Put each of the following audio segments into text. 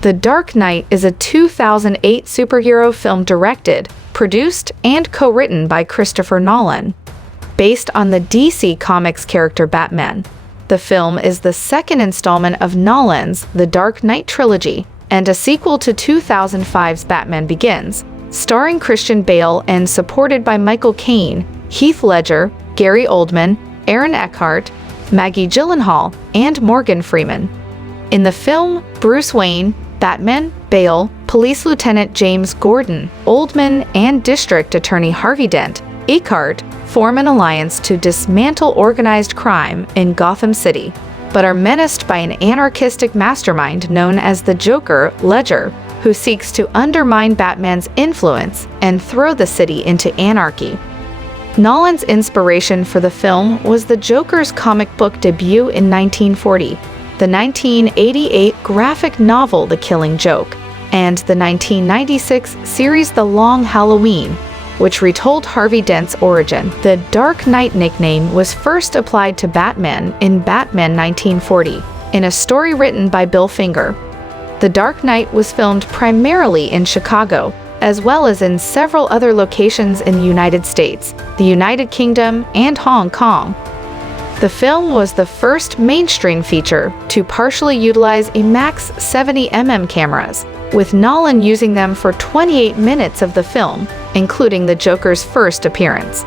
The Dark Knight is a 2008 superhero film directed, produced, and co-written by Christopher Nolan. Based on the DC Comics character Batman, the film is the second installment of Nolan's The Dark Knight Trilogy and a sequel to 2005's Batman Begins, starring Christian Bale and supported by Michael Caine, Heath Ledger, Gary Oldman, Aaron Eckhart, Maggie Gyllenhaal, and Morgan Freeman. In the film, Bruce Wayne, Batman, Bale, Police Lieutenant James Gordon, Oldman, and District Attorney Harvey Dent, Eckhart, form an alliance to dismantle organized crime in Gotham City, but are menaced by an anarchistic mastermind known as the Joker, Ledger, who seeks to undermine Batman's influence and throw the city into anarchy. Nolan's inspiration for the film was the Joker's comic book debut in 1940, the 1988 graphic novel The Killing Joke, and the 1996 series The Long Halloween, which retold Harvey Dent's origin. The Dark Knight nickname was first applied to Batman in Batman 1940, in a story written by Bill Finger. The Dark Knight was filmed primarily in Chicago, as well as in several other locations in the United States, the United Kingdom, and Hong Kong. The film was the first mainstream feature to partially utilize IMAX 70mm cameras, with Nolan using them for 28 minutes of the film, including the Joker's first appearance.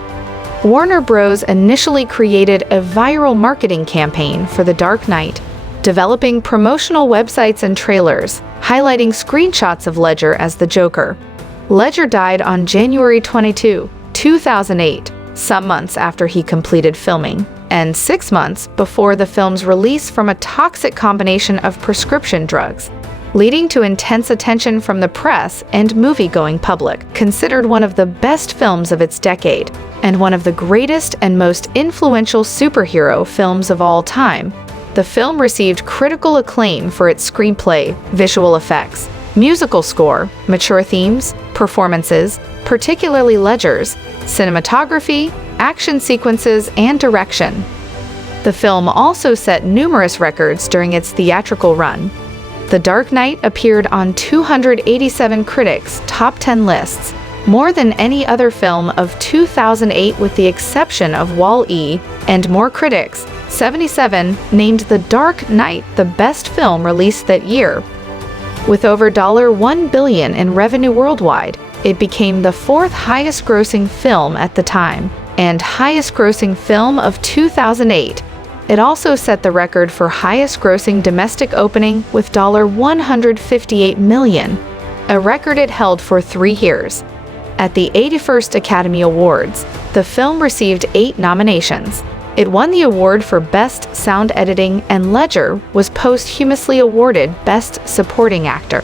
Warner Bros. Initially created a viral marketing campaign for The Dark Knight, developing promotional websites and trailers, highlighting screenshots of Ledger as the Joker. Ledger died on January 22, 2008, some months after he completed filming, and 6 months before the film's release from a toxic combination of prescription drugs, leading to intense attention from the press and movie-going public. Considered one of the best films of its decade, and one of the greatest and most influential superhero films of all time, the film received critical acclaim for its screenplay, visual effects, musical score, mature themes, performances, particularly Ledger's, cinematography, action sequences, and direction. The film also set numerous records during its theatrical run. The Dark Knight appeared on 287 critics' top 10 lists, more than any other film of 2008 with the exception of Wall-E, and more critics, 77, named The Dark Knight the best film released that year. With over $1 billion in revenue worldwide, it became the fourth highest-grossing film at the time, and highest-grossing film of 2008. It also set the record for highest-grossing domestic opening with $158 million, a record it held for 3 years. At the 81st Academy Awards, the film received 8 nominations. It won the award for Best Sound Editing, and Ledger was posthumously awarded Best Supporting Actor.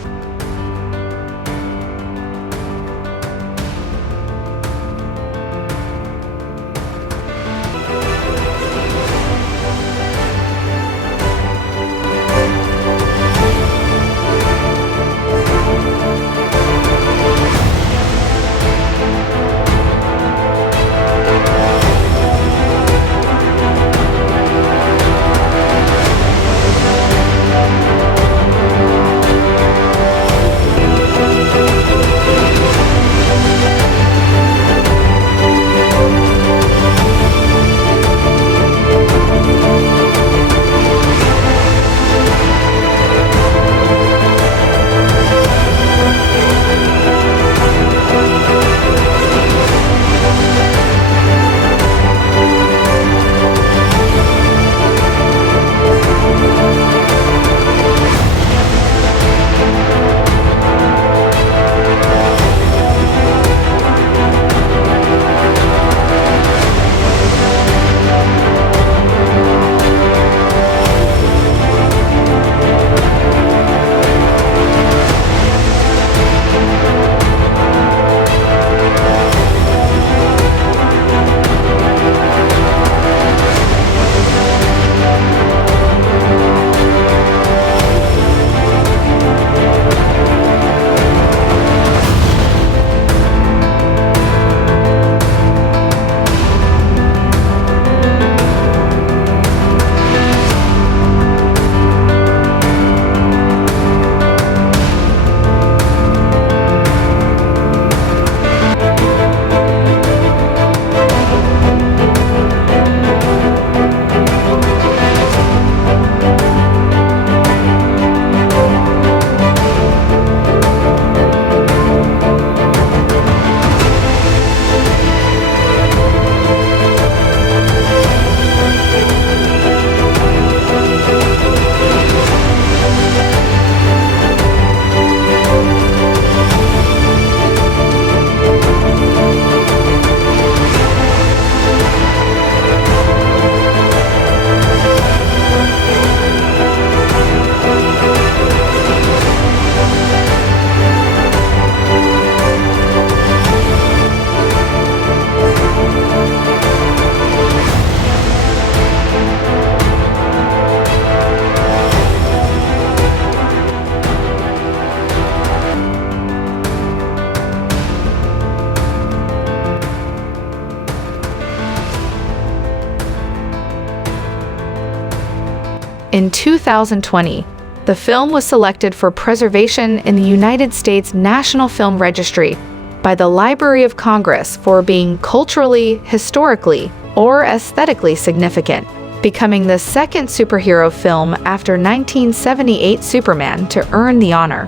In 2020, the film was selected for preservation in the United States National Film Registry by the Library of Congress for being culturally, historically, or aesthetically significant, becoming the second superhero film after 1978 Superman to earn the honor.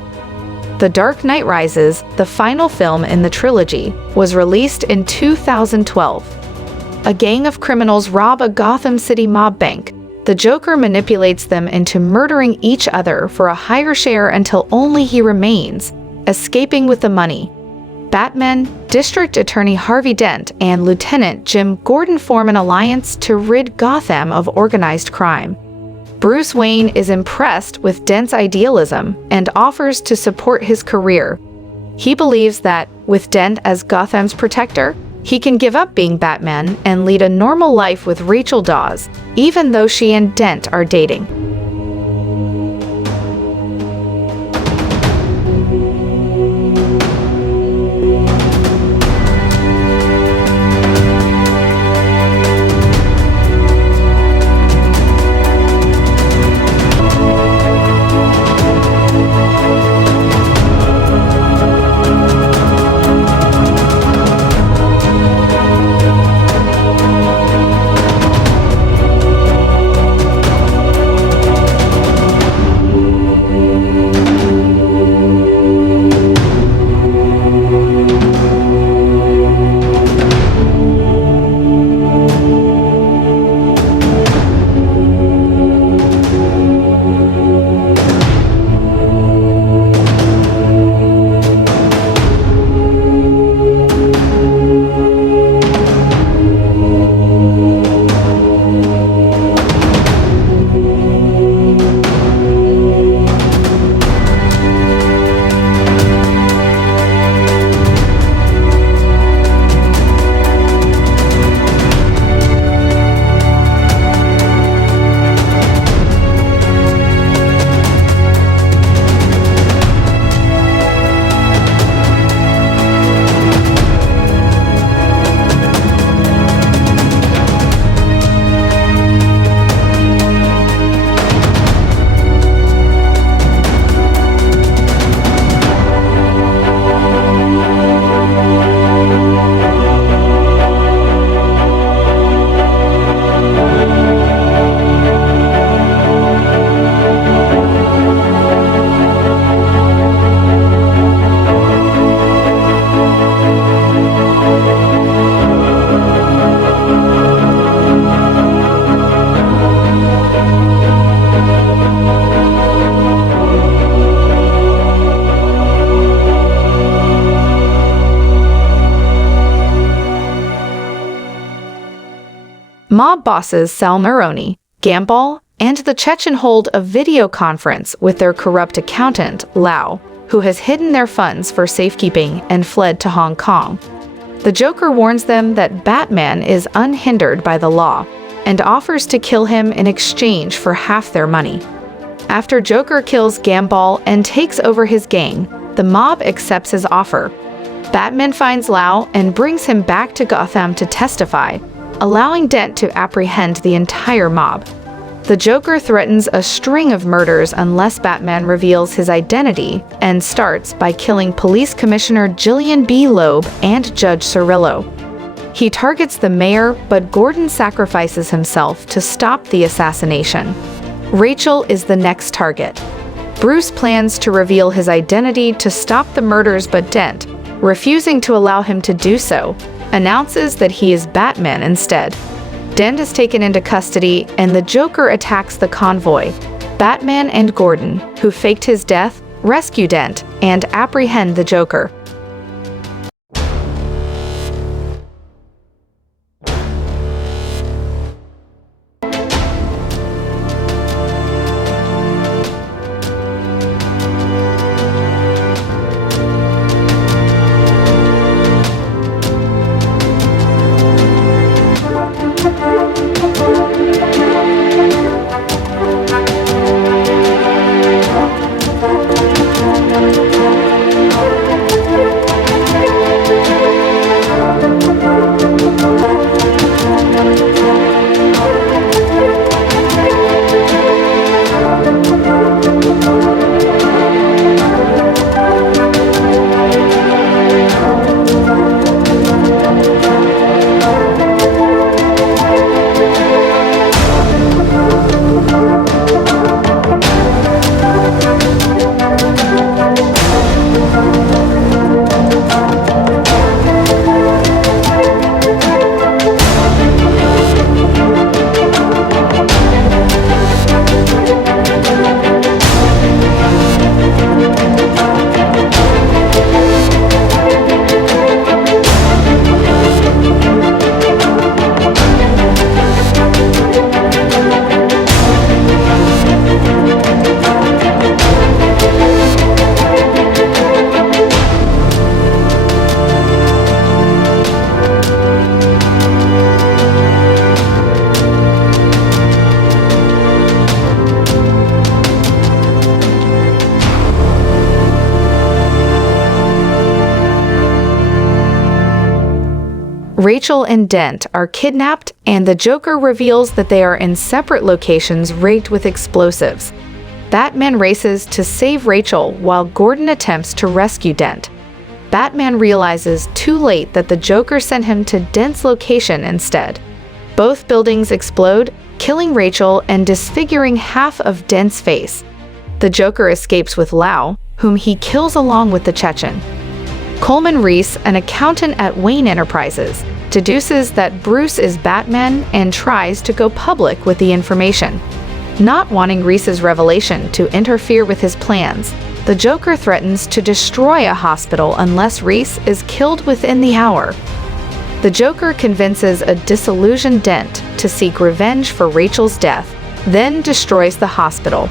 The Dark Knight Rises, the final film in the trilogy, was released in 2012. A gang of criminals rob a Gotham City mob bank. The Joker manipulates them into murdering each other for a higher share until only he remains, escaping with the money. Batman, District Attorney Harvey Dent, and Lieutenant Jim Gordon form an alliance to rid Gotham of organized crime. Bruce Wayne is impressed with Dent's idealism and offers to support his career. He believes that, with Dent as Gotham's protector, he can give up being Batman and lead a normal life with Rachel Dawes, even though she and Dent are dating. Mob bosses Sal Maroni, Gambol, and the Chechen hold a video conference with their corrupt accountant, Lau, who has hidden their funds for safekeeping and fled to Hong Kong. The Joker warns them that Batman is unhindered by the law and offers to kill him in exchange for half their money. After Joker kills Gambol and takes over his gang, the mob accepts his offer. Batman finds Lau and brings him back to Gotham to testify, allowing Dent to apprehend the entire mob. The Joker threatens a string of murders unless Batman reveals his identity and starts by killing Police Commissioner Gillian B. Loeb and Judge Cirillo. He targets the mayor, but Gordon sacrifices himself to stop the assassination. Rachel is the next target. Bruce plans to reveal his identity to stop the murders, but Dent, refusing to allow him to do so, announces that he is Batman instead. Dent is taken into custody and the Joker attacks the convoy. Batman and Gordon, who faked his death, rescue Dent and apprehend the Joker. Rachel and Dent are kidnapped, and the Joker reveals that they are in separate locations rigged with explosives. Batman races to save Rachel while Gordon attempts to rescue Dent. Batman realizes too late that the Joker sent him to Dent's location instead. Both buildings explode, killing Rachel and disfiguring half of Dent's face. The Joker escapes with Lau, whom he kills along with the Chechen. Coleman Reese, an accountant at Wayne Enterprises, deduces that Bruce is Batman and tries to go public with the information. Not wanting Reese's revelation to interfere with his plans, the Joker threatens to destroy a hospital unless Reese is killed within the hour. The Joker convinces a disillusioned Dent to seek revenge for Rachel's death, then destroys the hospital.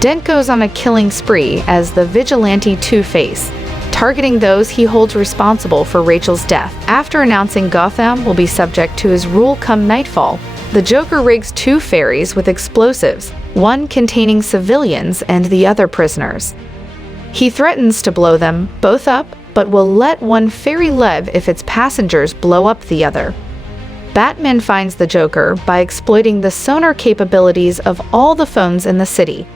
Dent goes on a killing spree as the vigilante Two-Face, targeting those he holds responsible for Rachel's death. After announcing Gotham will be subject to his rule come nightfall, the Joker rigs two ferries with explosives, one containing civilians and the other prisoners. He threatens to blow them both up, but will let one ferry live if its passengers blow up the other. Batman finds the Joker by exploiting the sonar capabilities of all the phones in the city.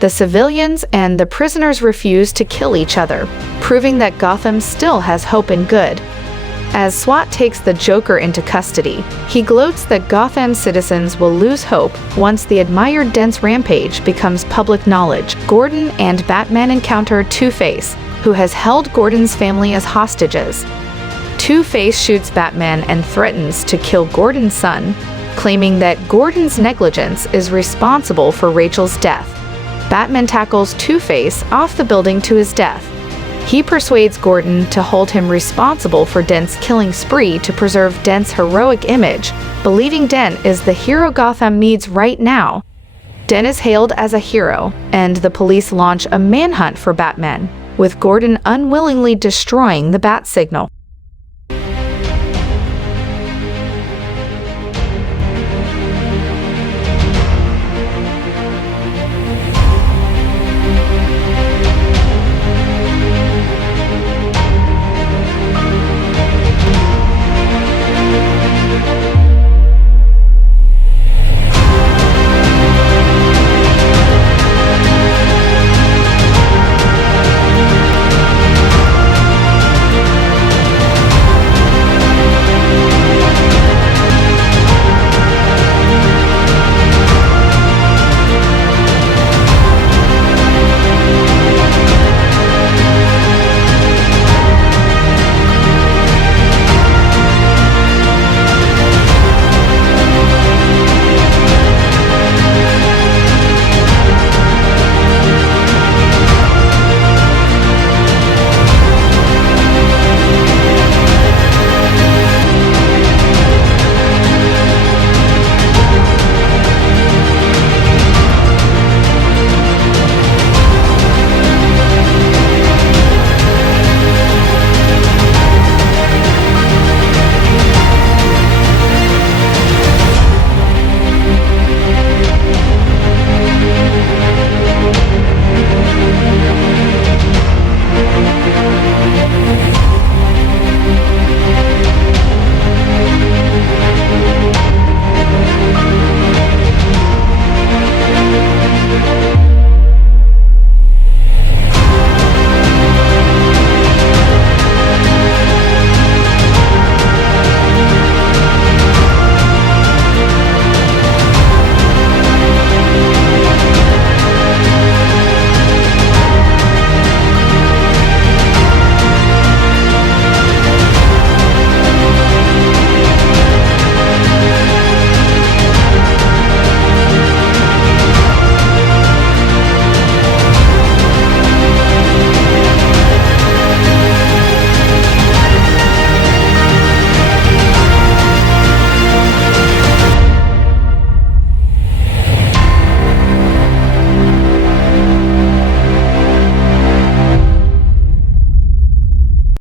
The civilians and the prisoners refuse to kill each other, proving that Gotham still has hope and good. As SWAT takes the Joker into custody, he gloats that Gotham citizens will lose hope once the admired Dent's rampage becomes public knowledge. Gordon and Batman encounter Two-Face, who has held Gordon's family as hostages. Two-Face shoots Batman and threatens to kill Gordon's son, claiming that Gordon's negligence is responsible for Rachel's death. Batman tackles Two-Face off the building to his death. He persuades Gordon to hold him responsible for Dent's killing spree to preserve Dent's heroic image, believing Dent is the hero Gotham needs right now. Dent is hailed as a hero, and the police launch a manhunt for Batman, with Gordon unwillingly destroying the bat signal.